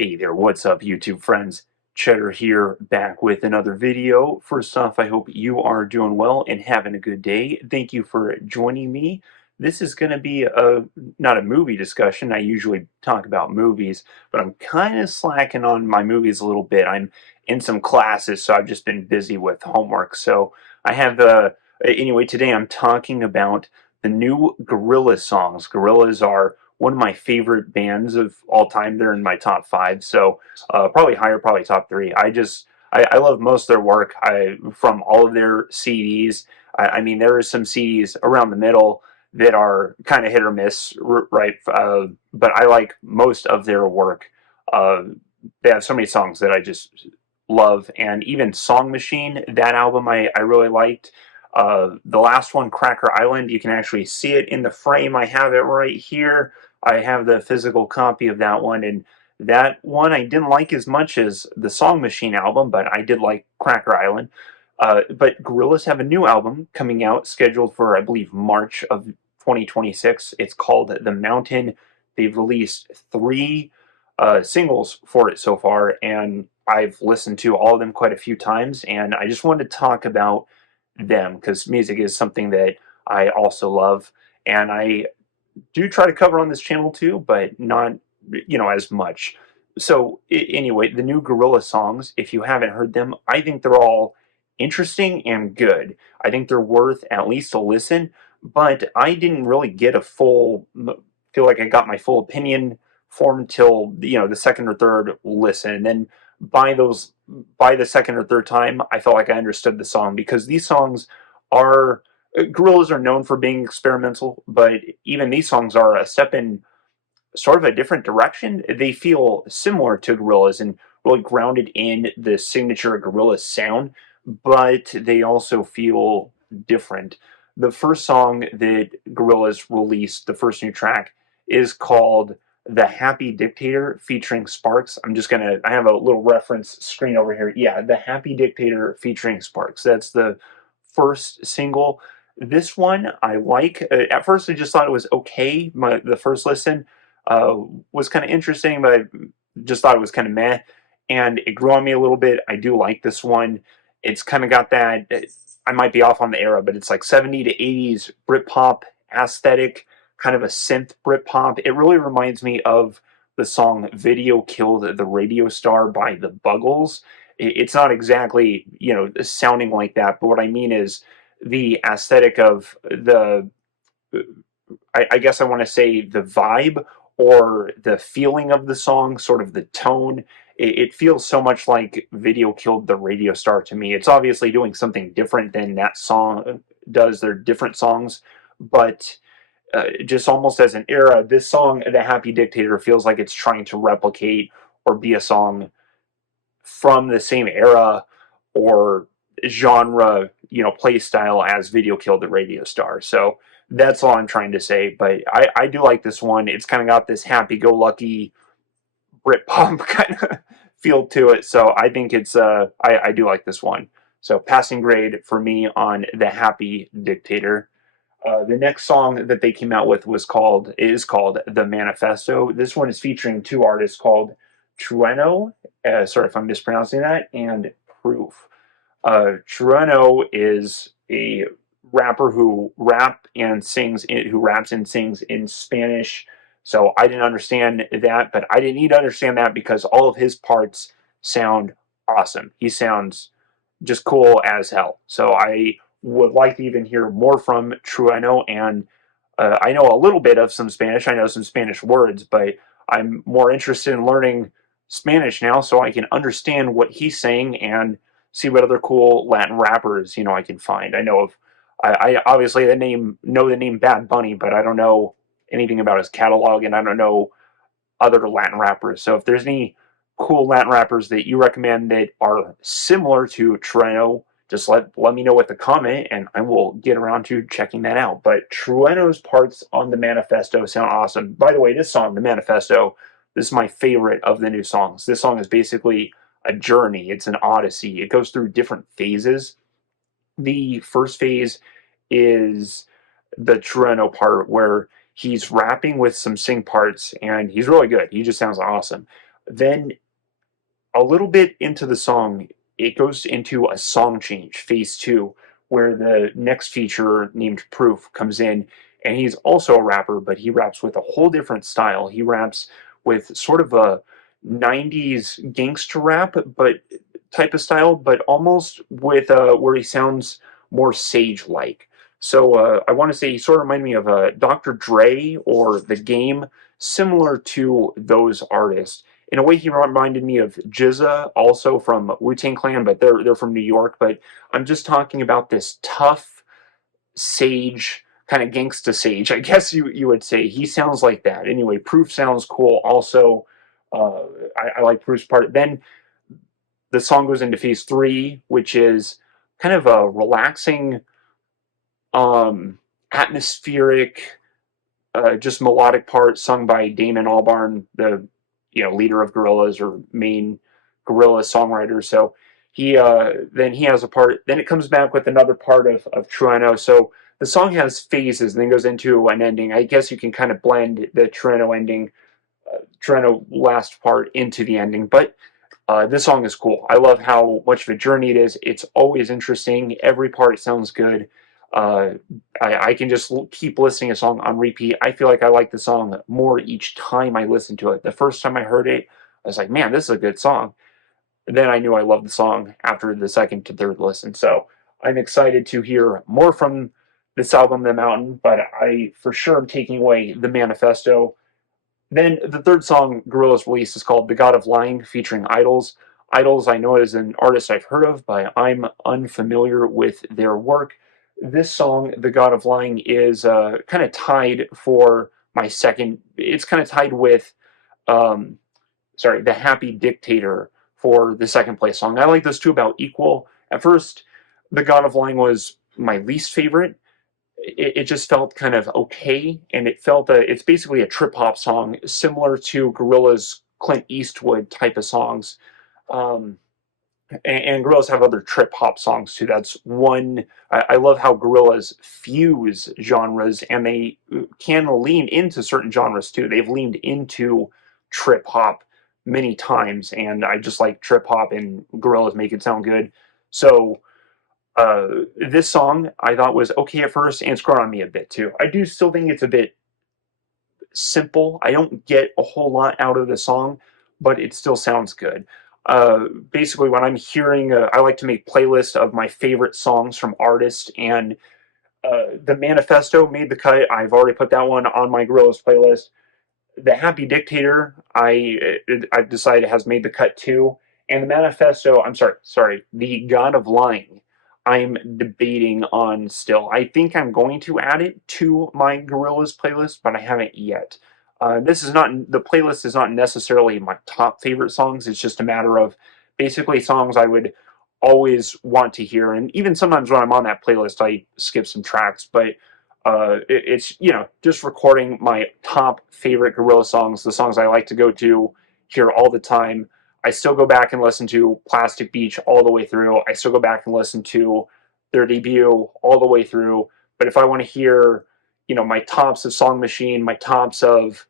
Hey there, what's up, YouTube friends? Cheddar here, back with another video. First off, I hope you are doing well and having a good day. Thank you for joining me. This is going to be not a movie discussion. I usually talk about movies, but I'm kind of slacking on my movies a little bit. I'm in some classes, so I've just been busy with homework. So I have, anyway, today I'm talking about the new Gorillaz songs. Gorillaz are one of my favorite bands of all time. They're in my top five, so probably higher, probably top three. I love most of their work. From all of their CDs. I mean, there are some CDs around the middle that are kind of hit or miss, right? But I like most of their work. Uh, they have so many songs that I just love, and even Song Machine, that album I really liked. The last one, Cracker Island, you can actually see it in the frame. I have it right here. I have the physical copy of that one, and that one I didn't like as much as the Song Machine album, but I did like Cracker Island. But Gorillaz have a new album coming out, scheduled for, I believe, March of 2026. It's called The Mountain. They've released three singles for it so far, and I've listened to all of them quite a few times, and I just wanted to talk about them because music is something that I also love, and I do try to cover on this channel too, but not, as much. So anyway, the new Gorilla songs, if you haven't heard them, I think they're all interesting and good. I think they're worth at least a listen, but I didn't really get a feel like I got my full opinion formed till, the second or third listen. And then by those, by the second or third time, I felt like I understood the song because these songs are Gorillaz are known for being experimental, but even these songs are a step in sort of a different direction. They feel similar to Gorillaz and really grounded in the signature Gorillaz sound, but they also feel different. The first song that Gorillaz released, the first new track, is called The Happy Dictator featuring Sparks. I have a little reference screen over here. Yeah, The Happy Dictator featuring Sparks. That's the first single. This one I like. At first, I just thought it was okay. The first listen uh, was kind of interesting, but I just thought it was kind of meh. And it grew on me a little bit. I do like this one. It's kind of got that. I might be off on the era, but it's like 70 to 80s Britpop aesthetic, kind of a synth Britpop. It really reminds me of the song "Video Killed the Radio Star" by the Buggles. It's not exactly sounding like that, but what I mean is the aesthetic of I guess I want to say the vibe or the feeling of the song, sort of the tone. It feels so much like Video Killed the Radio Star to me. It's obviously doing something different than that song does. They're different songs, but just almost as an era, this song, The Happy Dictator, feels like it's trying to replicate or be a song from the same era or genre, play style as Video Killed the Radio Star. So that's all I'm trying to say. But I do like this one. It's kind of got this happy-go-lucky Britpop kind of feel to it. So I think I do like this one. So passing grade for me on The Happy Dictator. The next song that they came out with is called The Manifesto. This one is featuring two artists called Trueno, sorry if I'm mispronouncing that, and Proof. Trueno is a rapper who raps and sings in Spanish. So I didn't understand that, but I didn't need to understand that because all of his parts sound awesome. He sounds just cool as hell. So I would like to even hear more from Trueno, and I know a little bit of some Spanish. I know some Spanish words, but I'm more interested in learning Spanish now so I can understand what he's saying and see what other cool Latin rappers I can find. I obviously know the name Bad Bunny, but I don't know anything about his catalog, and I don't know other Latin rappers. So if there's any cool Latin rappers that you recommend that are similar to Trueno, just let me know with the comment, and I will get around to checking that out. But Trueno's parts on the Manifesto sound awesome. By the way, this song, the Manifesto, this is my favorite of the new songs. This song is basically a journey. It's an odyssey. It goes through different phases. The first phase is the Trueno part where he's rapping with some sing parts, and he's really good. He just sounds awesome. Then a little bit into the song, it goes into a song change, phase two, where the next feature named Proof comes in, and he's also a rapper, but he raps with a whole different style. He raps with sort of a 90s gangster rap, but type of style, but almost with where he sounds more sage-like. So I want to say he sort of reminded me of Dr. Dre or The Game, similar to those artists. In a way, he reminded me of Jizza, also from Wu-Tang Clan, but they're from New York. But I'm just talking about this tough sage, kind of gangsta sage, I guess you would say. He sounds like that. Anyway, Proof sounds cool. Also, uh, I like Proof's part. Then the song goes into phase three, which is kind of a relaxing, um, atmospheric, just melodic part sung by Damon Albarn, the leader of Gorillaz or main Gorillaz songwriter. So he then he has a part. Then it comes back with another part of Trueno. So the song has phases, and then goes into an ending. I guess you can kind of blend the Trueno ending, Trueno last part into the ending. But this song is cool. I love how much of a journey it is. It's always interesting. Every part sounds good. Uh, I can just keep listening to a song on repeat. I feel like I like the song more each time I listen to it. The first time I heard it, I was like, man, this is a good song. Then I knew I loved the song after the second to third listen. So I'm excited to hear more from this album, The Mountain, but I for sure am taking away the manifesto. Then the third song Gorillaz released is called The God of Lying, featuring Idols. Idols, I know, is an artist I've heard of, but I'm unfamiliar with their work. This song, The God of Lying, is kind of tied for my second. It's kind of tied with, um, The Happy Dictator for the second place song. I like those two about equal. At first, The God of Lying was my least favorite. It just felt kind of okay, and it's basically a trip hop song, similar to Gorillaz' Clint Eastwood type of songs. Um, and Gorillaz have other trip hop songs too. That's one. I love how Gorillaz fuse genres, and they can lean into certain genres too. They've leaned into trip hop many times, and I just like trip hop, and Gorillaz make it sound good. So this song I thought was okay at first, and it's grown on me a bit too. I do still think it's a bit simple. I don't get a whole lot out of the song, but it still sounds good. Basically, when I'm hearing, I like to make playlists of my favorite songs from artists, and the Manifesto made the cut. I've already put that one on my Gorillaz playlist. The Happy Dictator, I've decided has made the cut too, and the Manifesto. I'm sorry, the God of Lying. I'm debating on still. I think I'm going to add it to my Gorillaz playlist, but I haven't yet. This is not the playlist is not necessarily my top favorite songs. It's just a matter of basically songs I would always want to hear, and even sometimes when I'm on that playlist, I skip some tracks, but it's just recording my top favorite Gorilla songs, the songs I like to go to hear all the time. I still go back and listen to Plastic Beach all the way through. I still go back and listen to their debut all the way through. But if I want to hear, my tops of Song Machine, my tops of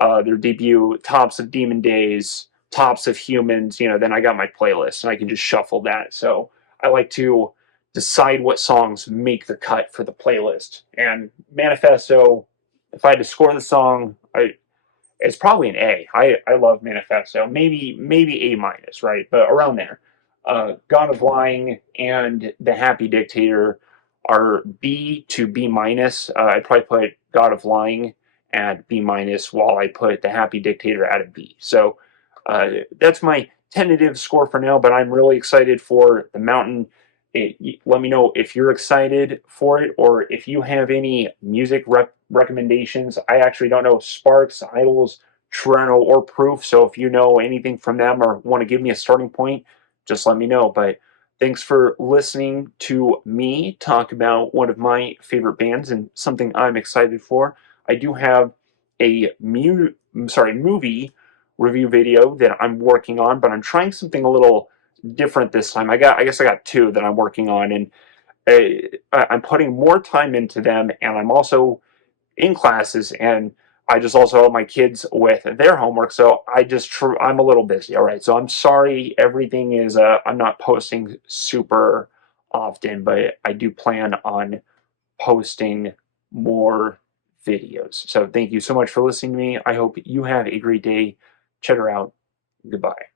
their debut, tops of Demon Days, tops of Humans, then I got my playlist and I can just shuffle that. So I like to decide what songs make the cut for the playlist. And Manifesto, if I had to score the song, it's probably an A. I love Manifesto. Maybe A minus, right? But around there. God of Lying and The Happy Dictator are B to B minus. I'd probably put God of Lying at B minus, while I put The Happy Dictator at a B. So that's my tentative score for now. But I'm really excited for The Mountain. Let me know if you're excited for it, or if you have any music recommendations. I actually don't know Sparks, Idols, Toronto, or Proof. So if you know anything from them or want to give me a starting point, just let me know. But thanks for listening to me talk about one of my favorite bands and something I'm excited for. I do have a movie review video that I'm working on, but I'm trying something a little different this time. I guess I got two that I'm working on, and I'm putting more time into them, and I'm also in classes, and I just also help my kids with their homework, so I'm a little busy. All right, so I'm sorry. Everything is I'm not posting super often, but I do plan on posting more videos. So thank you so much for listening to me. I hope you have a great day. Cheddar out. Goodbye.